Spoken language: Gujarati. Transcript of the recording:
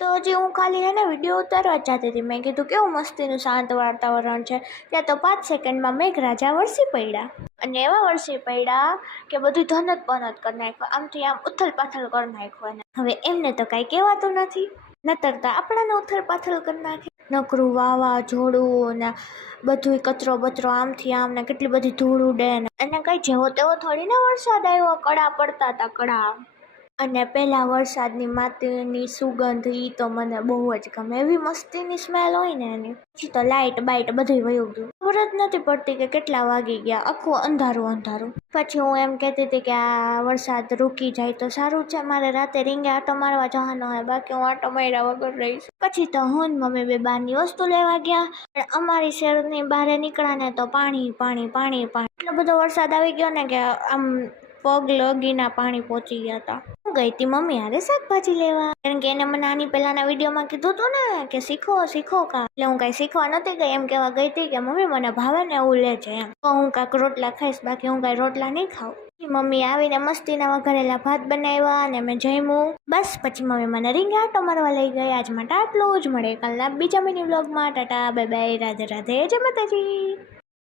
તો હજી હું ખાલી હે ને વિડીયો ઉતારવા જ જતી હતી. મેં કીધું કેવું મસ્તીનું શાંત વાતાવરણ છે, ત્યાં તો 5 સેકન્ડમાં મેઘરાજા વરસી પડ્યા. અને એવા વરસી પડ્યા કે બધું ધનત પનત કરી નાખ્યું, આમથી આમ ઉથલ પાથલ કરી નાખ્યું. હવે એમને તો કાંઈ કહેવાતું નથી, નતર તો આપણાને ઉથલ પાથલ કરી નાખે. નકરું વાવાઝોડું ને બધું કચરો બચરો આમથી આમ ને કેટલી બધી ધૂળ ઉડે ને, અને કંઈ જેવો તેવો થોડી ને વરસાદ આવ્યો, કડા પડતા હતા કડા. અને પહેલાં વરસાદની માટીની સુગંધ એ તો મને બહુ જ ગમે, એવી મસ્તીની સ્મેલ હોય ને એની. પછી તો લાઇટ બાઇટ બધું વયું ગયું, ખબર જ નથી પડતી કે કેટલા વાગી ગયા, આખું અંધારું અંધારું. પછી હું એમ કહેતી હતી કે આ વરસાદ રૂકી જાય તો સારું છે, મારે રાતે રીંગે આટો મારવા જવાનો હોય, બાકી હું આટો માર્યા વગર રહીશ. પછી તો હું ને મમ્મી બે બહારની વસ્તુ લેવા ગયા, પણ અમારી શહેરની બહાર નીકળ્યા ને તો પાણી પાણી પાણી પાણી, એટલો બધો વરસાદ આવી ગયો ને કે આમ પગ લગીના પાણી પહોંચી ગયા હતા. હું ગઈ હતી મમ્મી હારે શાકભાજી લેવા, કારણ કે એને મને આની પહેલાના વિડીયોમાં કીધું હતું ને કે શીખો શીખો કા, એટલે હું કાંઈ શીખવા નથી ગઈ, એમ કહેવા ગઈ હતી કે મમ્મી મને ભાવે ને એવું લેજે એમ, તો હું કાંઈક રોટલા ખાઈશ, બાકી હું કાંઈ રોટલા નહીં ખાઉં. મમ્મી આવીને મસ્તીના વઘારેલા ભાત બનાવ્યા અને મેં જમ્યું. બસ પછી મમ્મી મને રીંગે આટો મારવા લઈ ગઈ. આજ માટે આટલું જ, મળે કાલના બીજા મિની વ્લોગમાં. ટાટા બાય બાય, રાધે રાધે, જય માતાજી.